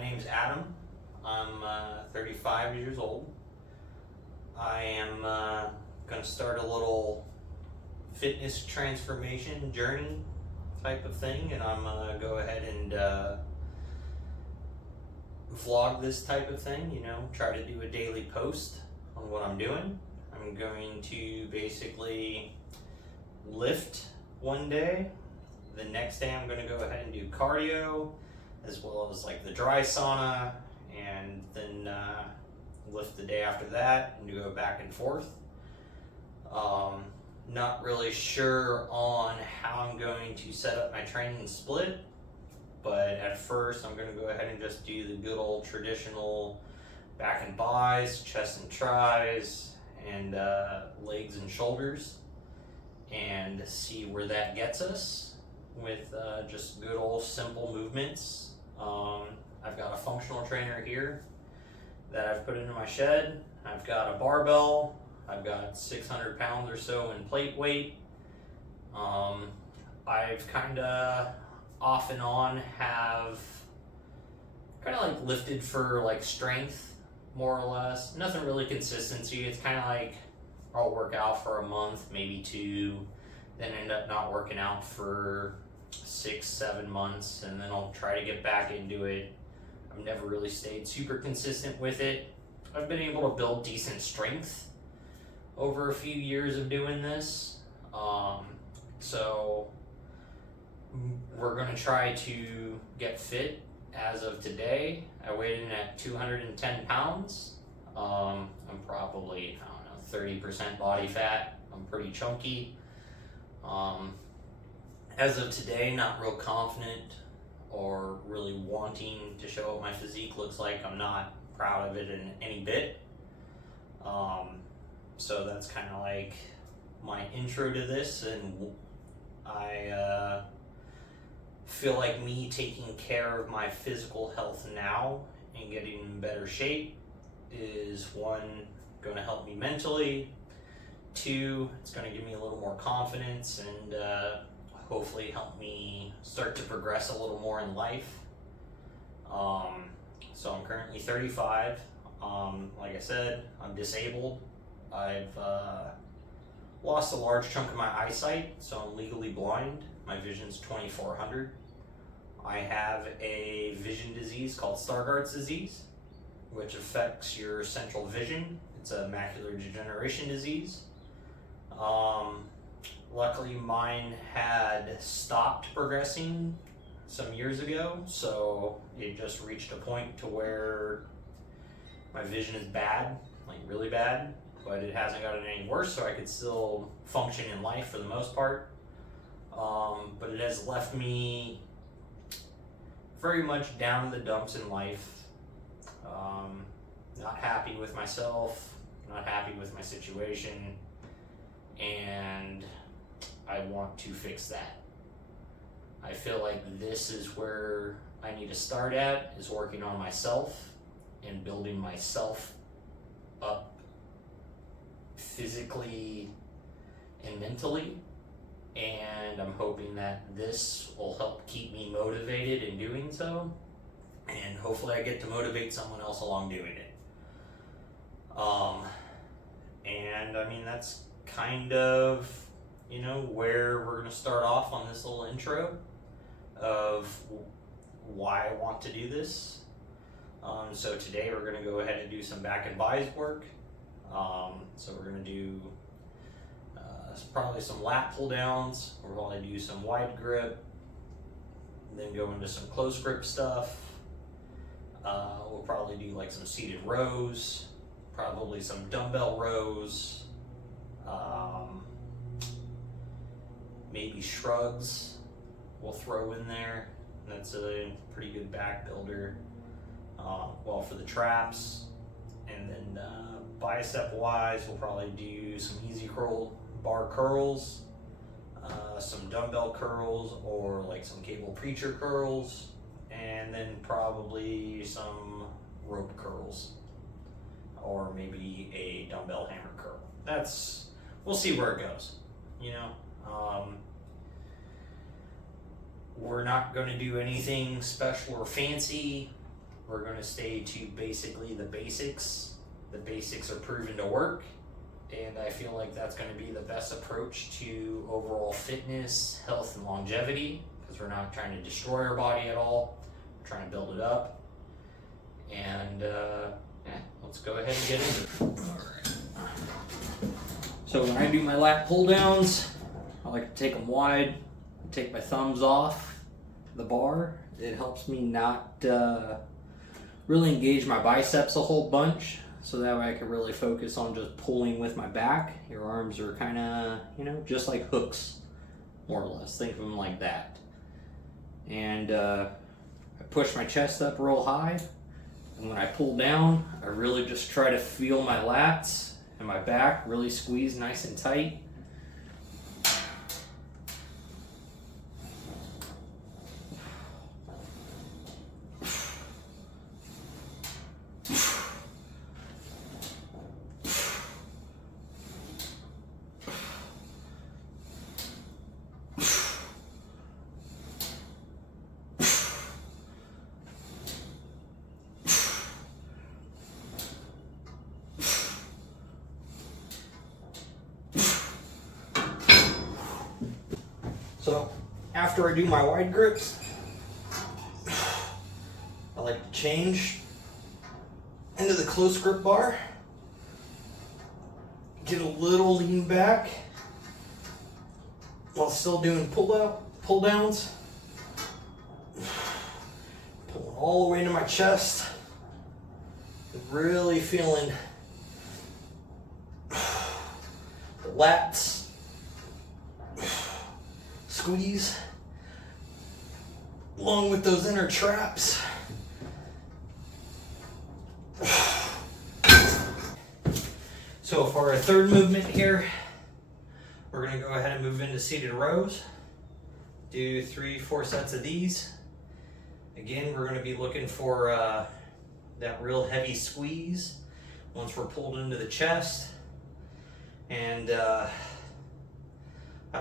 My name's Adam. I'm 35 years old. I am going to start a little fitness transformation journey type of thing, and I'm going to go ahead and vlog this type of thing, try to do a daily post on what I'm doing. I'm going to basically lift one day. The next day I'm going to go ahead and do cardio, as well as like the dry sauna, and then lift the day after that and go back and forth. Not really sure on how I'm going to set up my training split, but at first I'm going to go ahead and just do the good old traditional back and bis, chest and tris, and legs and shoulders, and see where that gets us with just good old simple movements. I've got a functional trainer here that I've put into my shed. I've got a barbell. I've got 600 pounds or so in plate weight. I've kind of off and on have kind of like lifted for like strength, more or less. Nothing really consistency. It's kind of like I'll work out for a month, maybe two, then end up not working out for 6-7 months, and then I'll try to get back into it. I've never really stayed super consistent with it. I've been able to build decent strength over a few years of doing this. So we're going to try to get fit. As of today, I weighed in at 210 pounds. I'm probably, 30% body fat. I'm pretty chunky. As of today, not real confident or really wanting to show what my physique looks like. I'm not proud of it in any bit. So that's kind of like my intro to this, and I feel like me taking care of my physical health now and getting in better shape is, one, going to help me mentally. Two, it's going to give me a little more confidence and hopefully help me start to progress a little more in life. So I'm currently 35. Like I said, I'm disabled. I've lost a large chunk of my eyesight, so I'm legally blind. My vision's 2400. I have a vision disease called Stargardt's disease, which affects your central vision. It's a macular degeneration disease. Luckily, mine had stopped progressing some years ago, so it just reached a point to where my vision is bad, like really bad, but it hasn't gotten any worse, so I could still function in life for the most part. But it has left me very much down in the dumps in life. Not happy with myself, not happy with my situation, and I want to fix that. I feel like this is where I need to start at, is working on myself and building myself up physically and mentally. And I'm hoping that this will help keep me motivated in doing so. And hopefully I get to motivate someone else along doing it. And I mean, that's kind of, where we're going to start off on this little intro of why I want to do this. So today we're going to go ahead and do some back and bis work. So we're going to do probably some lat pull downs. We're going to do some wide grip, then go into some close grip stuff. We'll probably do like some seated rows, probably some dumbbell rows, maybe shrugs we'll throw in there. That's a pretty good back builder. Well, for the traps, and then bicep wise, we'll probably do some easy curl bar curls, some dumbbell curls, or like some cable preacher curls, and then probably some rope curls, or maybe a dumbbell hammer curl. We'll see where it goes, We're not going to do anything special or fancy. we're going to stay to basically the basics. The basics are proven to work, and I feel like that's going to be the best approach to overall fitness, health, and longevity, because we're not trying to destroy our body at all. We're trying to build it up. And let's go ahead and get into it. All right. So when I do my lat pull downs, I like to take them wide, take my thumbs off the bar. It helps me not really engage my biceps a whole bunch, so that way I can really focus on just pulling with my back. Your arms are kind of, just like hooks, more or less. Think of them like that. And I push my chest up real high, and when I pull down, I really just try to feel my lats and my back really squeeze nice and tight. So after I do my wide grips, I like to change into the close grip bar, get a little lean back while still doing pull downs, pulling all the way into my chest, really feeling the lats squeeze along with those inner traps. So for our third movement here, we're going to go ahead and move into seated rows. Do 3-4 sets of these. Again, we're going to be looking for that real heavy squeeze once we're pulled into the chest. And I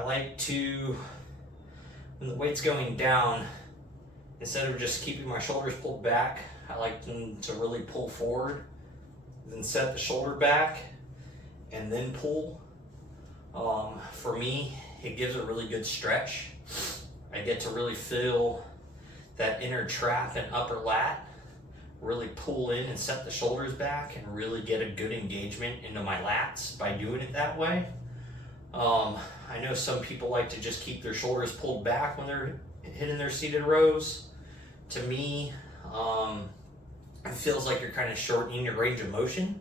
like to, when the weight's going down, instead of just keeping my shoulders pulled back, I like them to really pull forward, then set the shoulder back, and then pull. For me, it gives a really good stretch. I get to really feel that inner trap and upper lat really pull in and set the shoulders back and really get a good engagement into my lats by doing it that way. I know some people like to just keep their shoulders pulled back when they're hitting their seated rows. To me, it feels like you're kind of shortening your range of motion.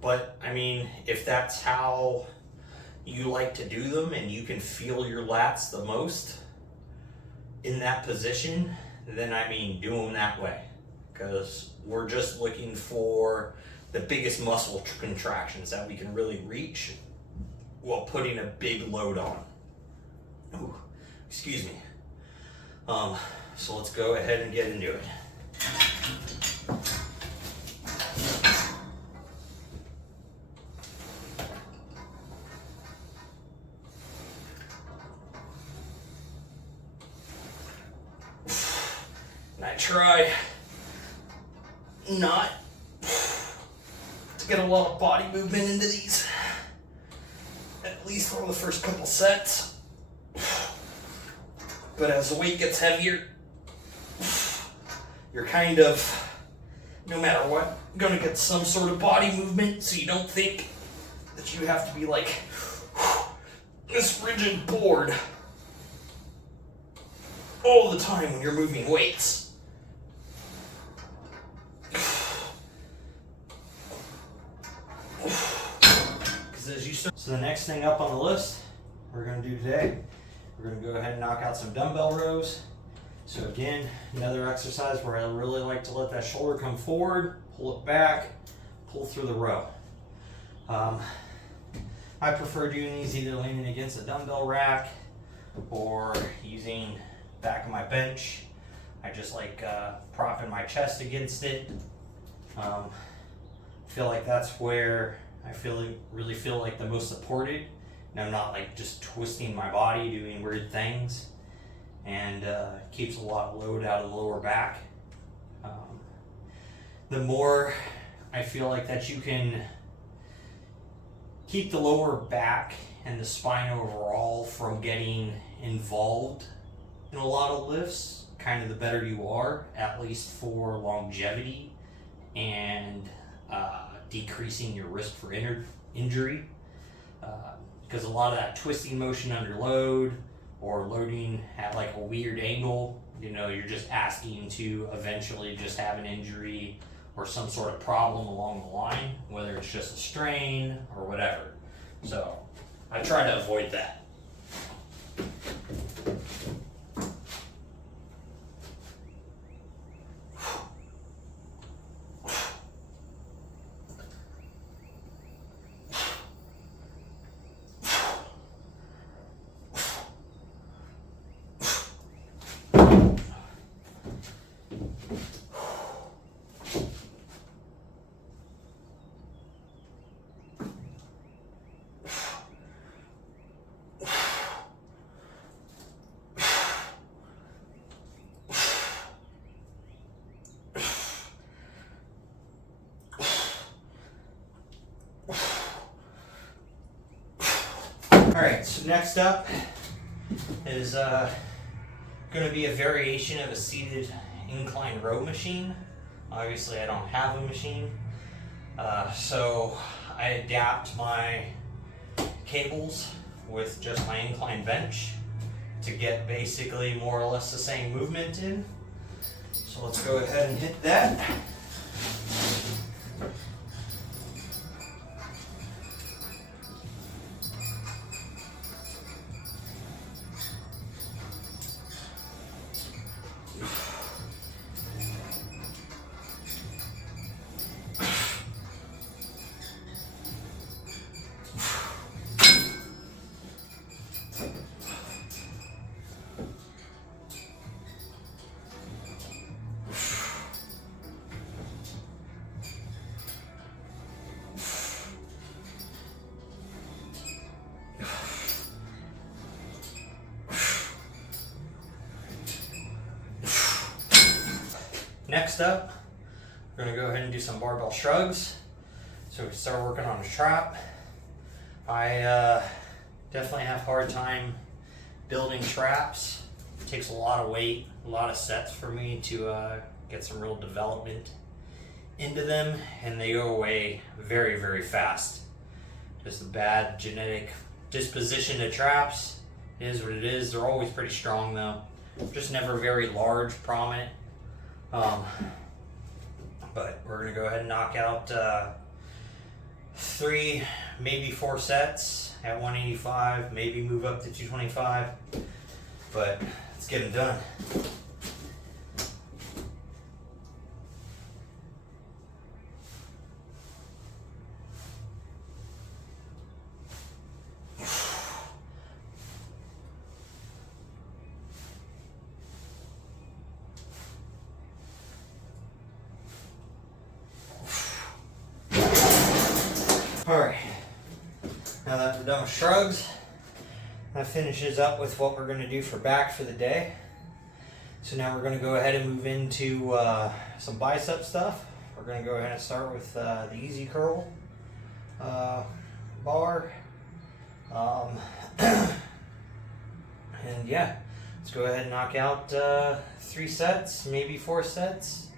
But I mean, if that's how you like to do them and you can feel your lats the most in that position, then I mean, do them that way. Because we're just looking for the biggest muscle contractions that we can really reach while putting a big load on. Ooh, excuse me. So let's go ahead and get into it. And I try not to get a lot of body movement into these, at least for the first couple sets. But as the weight gets heavier, you're kind of, no matter what, gonna get some sort of body movement, so you don't think that you have to be like this rigid board all the time when you're moving weights. So the next thing up on the list we're going to do today, we're going to go ahead and knock out some dumbbell rows. So again, another exercise where I really like to let that shoulder come forward, pull it back, pull through the row. I prefer doing these either leaning against a dumbbell rack or using back of my bench. I just like propping my chest against it. Feel like that's where I really feel like the most supported, and I'm not like just twisting my body doing weird things, and keeps a lot of load out of the lower back. the more I feel like that you can keep the lower back and the spine overall from getting involved in a lot of lifts, kind of the better you are, at least for longevity and decreasing your risk for injury. Because a lot of that twisting motion under load or loading at like a weird angle, you know, you're just asking to eventually just have an injury or some sort of problem along the line, whether it's just a strain or whatever. So I try to avoid that. Alright, so next up is going to be a variation of a seated incline row machine. Obviously I don't have a machine, so I adapt my cables with just my incline bench to get basically more or less the same movement in. So let's go ahead and hit that. Next up, we're going to go ahead and do some barbell shrugs. So we can start working on a trap. I definitely have a hard time building traps. It takes a lot of weight, a lot of sets for me to get some real development into them, and they go away very, very fast. Just a bad genetic disposition to traps. It is what it is. They're always pretty strong though. Just never very large, prominent. But we're going to go ahead and knock out 3, maybe 4 sets at 185, maybe move up to 225, but let's get them done. Alright, now that we're done with shrugs, that finishes up with what we're going to do for back for the day. So now we're going to go ahead and move into some bicep stuff. We're going to go ahead and start with the easy curl bar. And yeah, let's go ahead and knock out 3 sets, maybe 4 sets,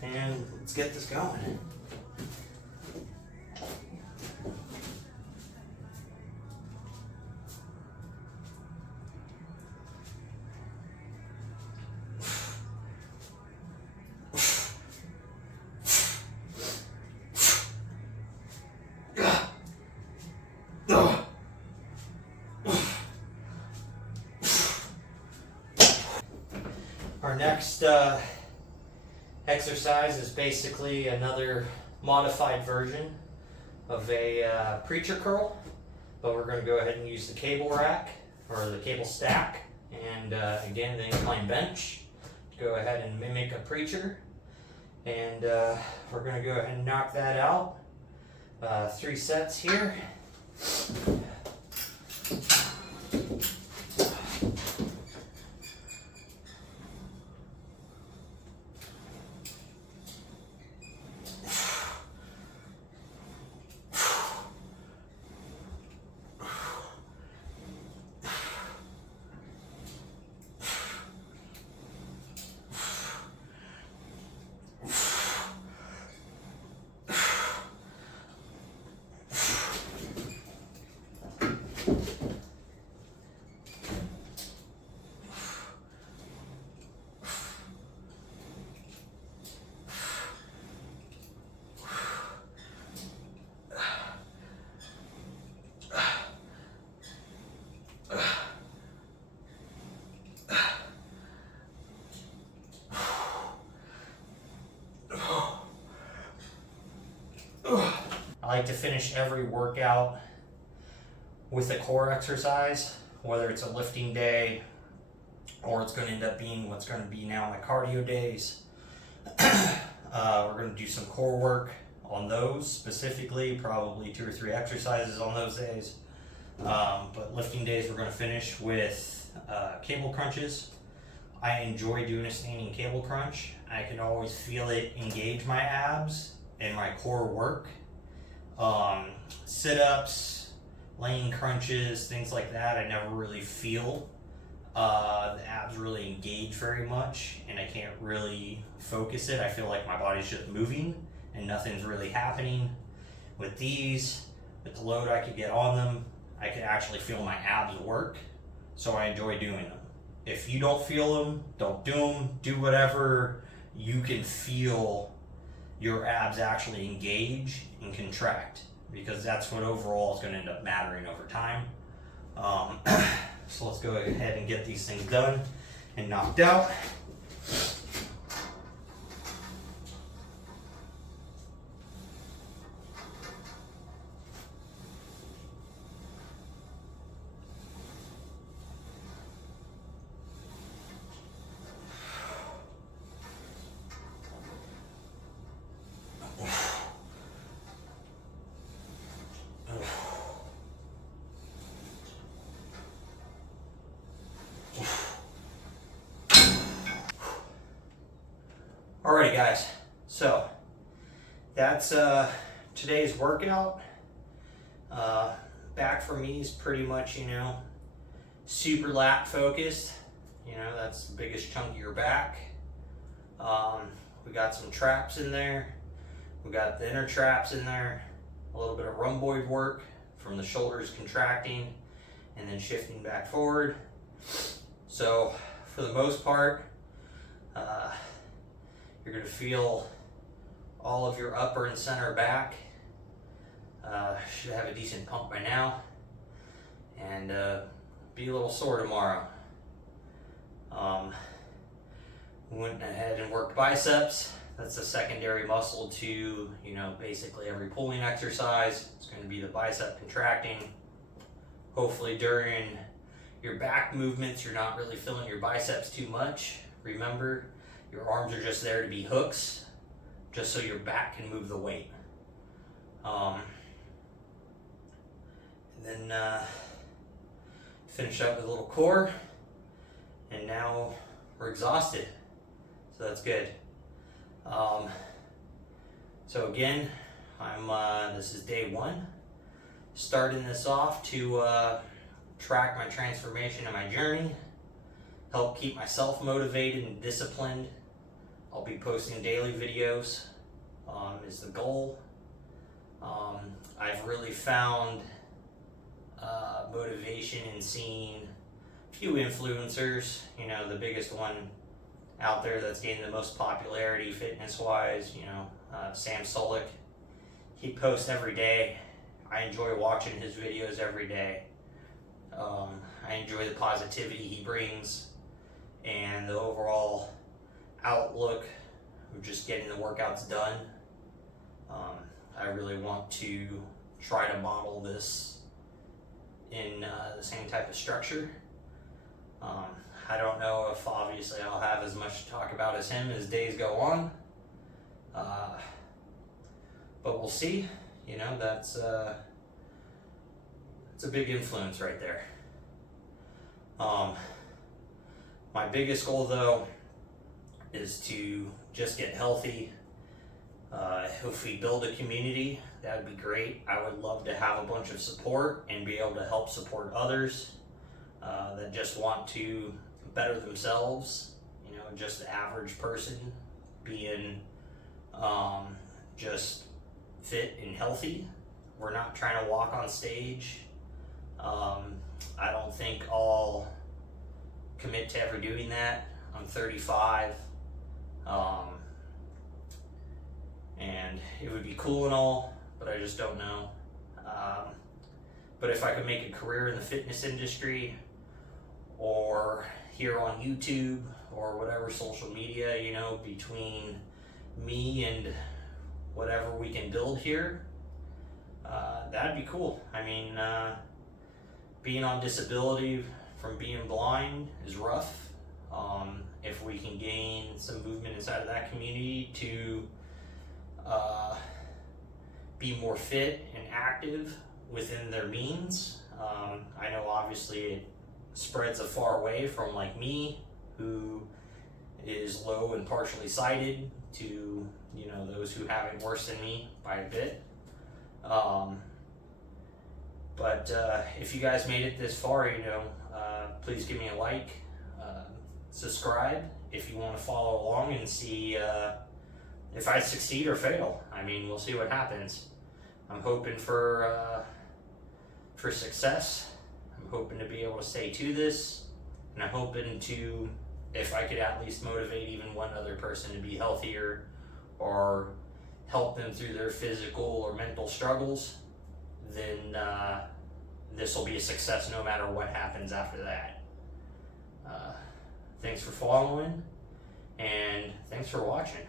and let's get this going. Our next exercise is basically another modified version of a preacher curl, but we're going to go ahead and use the cable rack or the cable stack and again the incline bench to go ahead and mimic a preacher, and we're going to go ahead and knock that out. 3 sets here. like to finish every workout with a core exercise, whether it's a lifting day or it's going to end up being what's going to be now my cardio days. We're going to do some core work on those specifically, probably 2 or 3 exercises on those days. But lifting days we're going to finish with cable crunches. I enjoy doing a standing cable crunch. I can always feel it engage my abs and my core work. Sit-ups, laying crunches, things like that, I never really feel the abs really engage very much, and I can't really focus it. I feel like my body's just moving and nothing's really happening. With these, with the load I could get on them, I could actually feel my abs work, so I enjoy doing them. If you don't feel them, don't do them. Do whatever you can feel your abs actually engage and contract, because that's what overall is going to end up mattering over time. So let's go ahead and get these things done and knocked out. Alrighty guys, so that's today's workout. Back for me is pretty much, super lat focused. That's the biggest chunk of your back. We got some traps in there. We got the inner traps in there. A little bit of rhomboid work from the shoulders contracting and then shifting back forward. So for the most part, you're going to feel all of your upper and center back. Should have a decent pump by now, and be a little sore tomorrow. Went ahead and worked biceps. That's the secondary muscle to basically every pulling exercise. It's going to be the bicep contracting. Hopefully during your back movements you're not really feeling your biceps too much. Remember, your arms are just there to be hooks, just so your back can move the weight. And then finish up with a little core, and now we're exhausted, so that's good. So again, this is day 1, starting this off to track my transformation and my journey, help keep myself motivated and disciplined. I'll be posting daily videos, is the goal. I've really found motivation in seeing a few influencers. The biggest one out there that's gaining the most popularity fitness-wise, Sam Solik. He posts every day. I enjoy watching his videos every day. I enjoy the positivity he brings and the overall outlook of just getting the workouts done. I really want to try to model this in the same type of structure. I don't know if obviously I'll have as much to talk about as him as days go on, but we'll see. That's a big influence right there. My biggest goal though is to just get healthy. If we build a community, that would be great. I would love to have a bunch of support and be able to help support others that just want to better themselves. Just the average person being just fit and healthy. We're not trying to walk on stage. I don't think I'll commit to ever doing that. I'm 35. And it would be cool and all, but I just don't know. But if I could make a career in the fitness industry or here on YouTube or whatever social media, between me and whatever we can build here, that'd be cool. I mean, being on disability from being blind is rough. If we can gain some movement inside of that community to be more fit and active within their means. I know obviously it spreads a far way from like me, who is low and partially sighted, to those who have it worse than me by a bit. But if you guys made it this far, please give me a like, subscribe if you want to follow along and see if I succeed or fail. I mean, we'll see what happens. I'm hoping for success. I'm hoping to be able to stay to this, and I'm hoping to, if I could at least motivate even one other person to be healthier or help them through their physical or mental struggles, then this will be a success no matter what happens after that. Thanks for following, and thanks for watching.